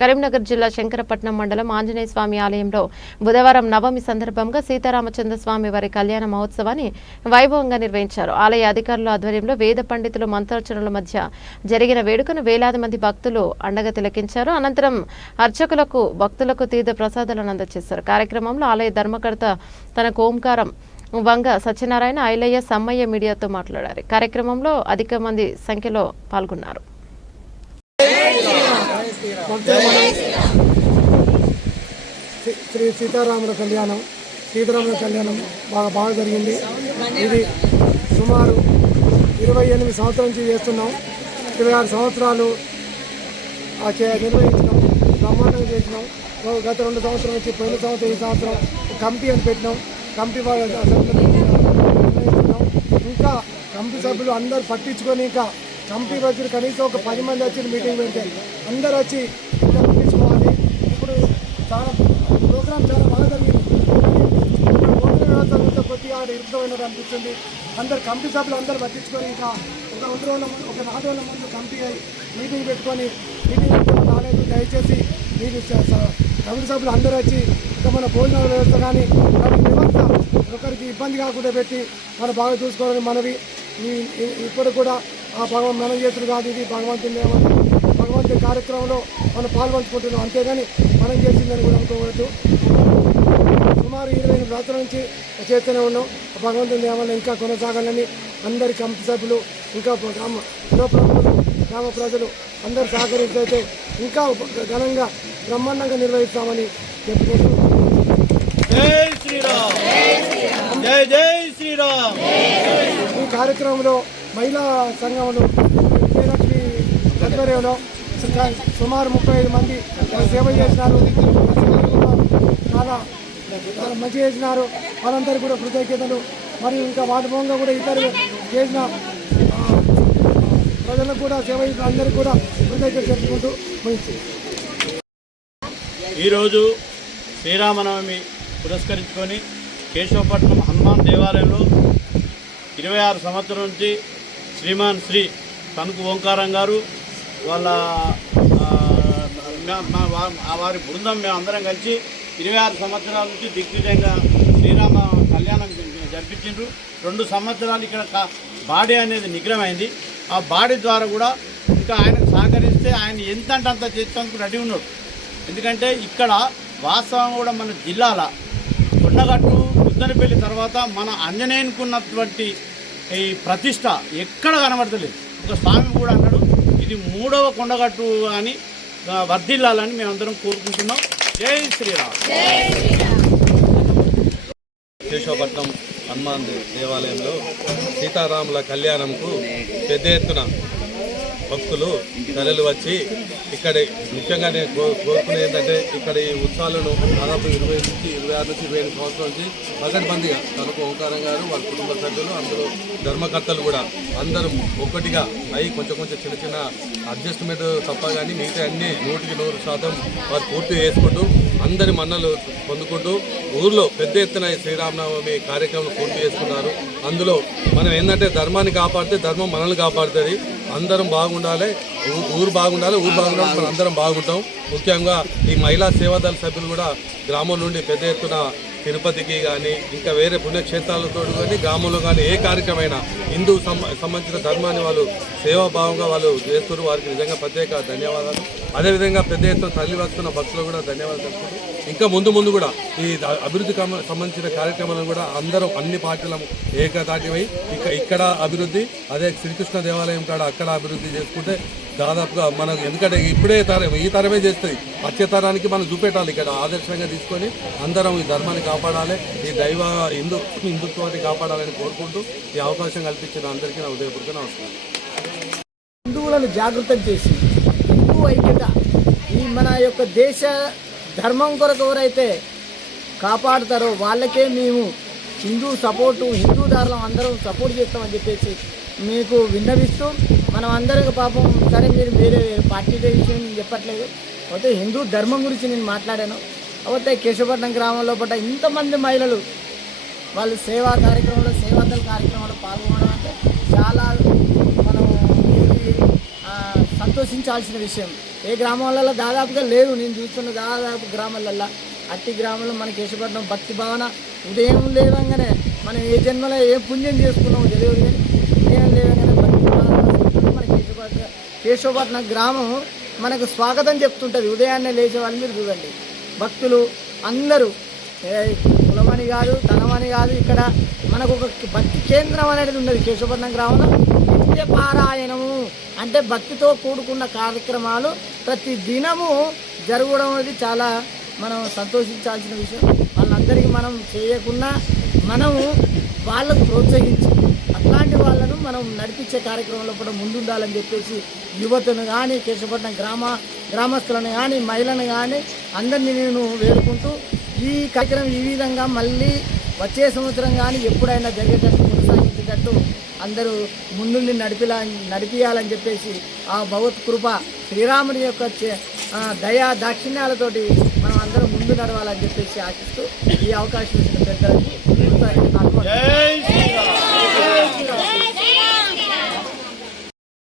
కరీంనగర్ జిల్లా శంకరపట్నం మండలం ఆంజనేయ స్వామి ఆలయంలో బుధవారం నవమి సందర్భంగా సీతారామచంద్ర స్వామి వారి కళ్యాణ మహోత్సవాన్ని వైభవంగా నిర్వహించారు. ఆలయ అధికారుల ఆధ్వర్యంలో వేద పండితులు మంత్రోచ్చరణల మధ్య జరిగిన వేడుకను వేలాది మంది భక్తులు అండగా తిలకించారు. అనంతరం అర్చకులకు భక్తులకు తీర్థ ప్రసాదాలను అందజేశారు. కార్యక్రమంలో ఆలయ ధర్మకర్త తనకు ఓంకారం వంగ సత్యనారాయణ ఐలయ్య సమ్మయ్య మీడియాతో మాట్లాడారు. కార్యక్రమంలో అధిక మంది సంఖ్యలో పాల్గొన్నారు. శ్రీ- శ్రీ సీతారాముల కళ్యాణం సీతారాముల కళ్యాణం బాగా బాగా జరిగింది. ఇది సుమారు ఇరవై ఎనిమిది సంవత్సరాల నుంచి చేస్తున్నాం. ఇరవై ఆరు సంవత్సరాలు నిర్వహించినాం బ్రహ్మాండంగా చేసినాం. గత రెండు సంవత్సరం నుంచి పోయిన సంవత్సరం ఈ సంవత్సరం కమిటీ అని పెట్టినాం. కమిటీ బాగా ఇంకా కమిటీ సభ్యులు అందరూ పట్టించుకొని ఇంకా కమిటీ వచ్చి కనీసం ఒక పది మంది వచ్చి మీటింగ్ పెడితే అందరు వచ్చి ఇంకా ఇప్పుడు చాలా ప్రోగ్రామ్ చాలా బాగా జరిగింది. ప్రతి వ్యవస్థ కొద్దిగా ఆడ ఇరుకుపోయినట్టు అనిపిస్తుంది. అందరు కమిటీ సభ్యులు అందరూ పట్టించుకొని ఇంకా ఒక రెండు రోజుల ముందు ఒక నాలుగు రోజుల ముందు కమిటీ అయ్యి మీటింగ్ పెట్టుకొని మీటింగ్ రాలేదు. దయచేసి మీరు స- స- కమిటీ సభ్యులు అందరూ వచ్చి ఇంకా మన భోజన వ్యవస్థ కానీ వాటి వ్యవస్థ ఒకరికి ఇబ్బంది కాకుండా పెట్టి మనం బాగా చూసుకోవాలని మనవి. ఇప్పుడు కూడా ఆ భగవాన్ మనం చేతులు కాదు ఇది భగవంతుని ఏమన్నా భగవంతుని కార్యక్రమంలో మనం పాల్పంచుకుంటున్నాం అంతేగాని మనం చేసిందని కూడా అనుకోవద్దు. సుమారు ఇరవై ఎనిమిది రాత్రుల నుంచి చేస్తూనే ఉన్నాం. భగవంతుని దేవాలయం ఇంకా కొనసాగాలని అందరి కమిటీ సభ్యులు ఇంకా గ్రామ గ్రామ ప్రజలు అందరూ సహకరిస్తే ఇంకా ఘనంగా బ్రహ్మాండంగా నిర్వహిస్తామని చెప్పుకుంటూ జై శ్రీరామ్. జై జై శ్రీరామ్. ఈ కార్యక్రమంలో మహిళా సంఘంలో విజయలక్ష్మి ఆధ్వర్యంలో సుమారు ముప్పై ఐదు మంది సేవ చేసినారు. చాలా చాలా మంచి చేసినారు. వాళ్ళందరికీ కూడా కృతజ్ఞతలు. మరియు ఇంకా వాటిభవంగా కూడా ఇతరులు చేసిన ప్రజలకు కూడా సేవ చేసిన అందరికీ కూడా కృతజ్ఞతలు చెప్పుకుంటూ మంచి ఈరోజు శ్రీరామనవమి పురస్కరించుకొని కేశవపట్నం హనుమాన్ దేవాలయంలో ఇరవై ఆరు సంవత్సరం నుంచి శ్రీమాన్ శ్రీ తణుకు ఓంకారం గారు వాళ్ళ వారి బృందం మేము అందరం కలిసి ఇరవై ఆరు సంవత్సరాల నుంచి దిగ్విజయంగా శ్రీరామ కళ్యాణం జరిపించిండ్రు. రెండు సంవత్సరాలు ఇక్కడ బాడీ అనేది నిగ్రహమైంది. ఆ బాడీ ద్వారా కూడా ఇంకా ఆయనకు సహకరిస్తే ఆయన ఎంత అంటే అంత చేసేందుకు రెడీ ఉన్నాడు. ఎందుకంటే ఇక్కడ వాస్తవం కూడా మన జిల్లాల కొండగట్టు బుద్ధనపల్లి తర్వాత మన ఆంజనేయునికున్నటువంటి ఈ ప్రతిష్ట ఎక్కడ కనబడతలేదు. ఒక స్వామి కూడా అన్నాడు ఇది మూడవ కొండగట్టు అని వర్ధిల్లాలని మేమందరం కోరుకుంటున్నాం. జై శ్రీరామ్. కేశవపట్నం హనుమాన్ దేవాలయంలో సీతారాముల కళ్యాణంకు పెద్ద ఎత్తున భక్తులు తరలి వచ్చి ఇక్కడ ముఖ్యంగా నేను కో కోరుకునేది ఏంటంటే ఇక్కడ ఈ ఉత్సవాలను దాదాపు ఇరవై నుంచి ఇరవై ఆరు నుంచి ఇరవై ఎనిమిది సంవత్సరాల నుంచి పకడ్బందీగా తనకు ఓంకారం గారు వారి కుటుంబ సభ్యులు అందరూ ధర్మకర్తలు కూడా అందరూ ఒక్కటిగా అయి కొంచెం కొంచెం చిన్న చిన్న అడ్జస్ట్మెంట్ తప్ప కానీ మిగతా అన్ని నూటికి నూరు శాతం వారు పూర్తి చేసుకుంటూ అందరి మన్నలు పొందుకుంటూ ఊర్లో పెద్ద ఎత్తున శ్రీరామనవమి కార్యక్రమం పూర్తి చేసుకున్నారు. అందులో మనం ఏంటంటే ధర్మాన్ని కాపాడితే ధర్మం మనల్ని కాపాడుతుంది. అందరం బాగుండాలి ఊరు బాగుండాలి ఊరు బాగుండాలి మనం అందరం బాగుంటాం. ముఖ్యంగా ఈ మహిళా సేవాదళ సభ్యులు కూడా గ్రామం నుండి పెద్ద ఎత్తున తిరుపతికి కానీ ఇంకా వేరే పుణ్యక్షేత్రాలతో కానీ గ్రామంలో కానీ ఏ కార్యక్రమైనా హిందూ సంబంధించిన ధర్మాన్ని వాళ్ళు సేవాభావంగా వాళ్ళు చేస్తున్నారు. వారికి నిజంగా ప్రత్యేక ధన్యవాదాలు. అదేవిధంగా పెద్ద ఎత్తున తరలి వస్తున్న భక్తులు కూడా ధన్యవాదాలు తెలుపుకుంటూ ఇంకా ముందు ముందు కూడా ఈ అభివృద్ధి సంబంధించిన కార్యక్రమాలను కూడా అందరం అన్ని పార్టీల ఏకతాటివై ఇక ఇక్కడ అభివృద్ధి అదే శ్రీకృష్ణ దేవాలయం కాడ అక్కడ అభివృద్ధి చేసుకుంటే దాదాపుగా మనం ఎందుకంటే ఇప్పుడే తరం ఈ తరమే చేస్తుంది. వచ్చే తరానికి మనం చూపెట్టాలి ఇక్కడ ఆదర్శంగా తీసుకొని అందరం ఈ ధర్మాన్ని కాపాడాలి ఈ దైవ హిందూ హిందుత్వాన్ని కాపాడాలని కోరుకుంటూ ఈ అవకాశం కల్పించిన అందరికీ నా ఉదయపూర్వక నమస్కారం. హిందువులను జాగృతం చేసి హిందూ ఐక్యత. ఈ మన యొక్క దేశ ధర్మం కొరకు ఎవరైతే కాపాడుతారో వాళ్ళకే మేము హిందూ సపోర్టు హిందూ ధర్మం అందరం సపోర్ట్ చేస్తామని చెప్పేసి మీకు విన్నవిస్తూ మనం అందరం పాపం సరే మీరు వేరే వేరే పార్టీ విషయం నేను చెప్పట్లేదు. అయితే హిందూ ధర్మం గురించి నేను మాట్లాడాను. అయితే కేశవపట్నం గ్రామంలో పడ్డ ఇంతమంది మహిళలు వాళ్ళు సేవా కార్యక్రమంలో సేవాదల కార్యక్రమంలో పాల్గొనడం అంటే చాలా మనం సంతోషించాల్సిన విషయం. ఏ గ్రామాలలో దాదాపుగా లేవు. నేను చూస్తున్న దాదాపు గ్రామాలల్లో అట్టి గ్రామంలో మన ఇష్టపడడం భక్తి భావన ఉదయం లేవంగానే మనం ఏ జన్మలో ఏ పుణ్యం చేసుకున్నామో తెలియదు కానీ ఉదయం లేవంగానే భక్తి భావన మన కేశపట్నం కేశవపట్నం గ్రామం మనకు స్వాగతం చెప్తుంటుంది. ఉదయాన్నే లేచే వాళ్ళు మీరు చూడండి. భక్తులు అందరూ ఏ కులమని కాదు ధనమని కాదు ఇక్కడ మనకు ఒక భక్తి కేంద్రం అనేది ఉన్నది. కేశవపట్నం గ్రామంలో నిత్య అంటే భక్తితో కూడుకున్న కార్యక్రమాలు ప్రతి దినము జరగడం అనేది చాలా మనం సంతోషించాల్సిన విషయం. వాళ్ళందరికీ మనం చేయకుండా మనము వాళ్ళకు ప్రోత్సహించి అట్లాంటి వాళ్ళను మనం నడిపించే కార్యక్రమంలో కూడా ముందుండాలని చెప్పేసి యువతను కానీ కేశపట్నం గ్రామ గ్రామస్తులను కానీ మహిళను కానీ అందరినీ నేను వేడుకుంటూ ఈ కార్యక్రమం ఈ విధంగా మళ్ళీ వచ్చే సంవత్సరం కానీ ఎప్పుడైనా జరిగేటట్టు కొనసాగించేటట్టు అందరూ ముందుండి నడిపిలా నడిపియాలని చెప్పేసి ఆ భగవత్ కృప శ్రీరాముని యొక్క దయా దాక్షిణ్యాలతోటి మనం అందరం ముందు నడవాలని చెప్పేసి ఆశిస్తూ ఈ అవకాశం ఇచ్చిన పెద్దలకి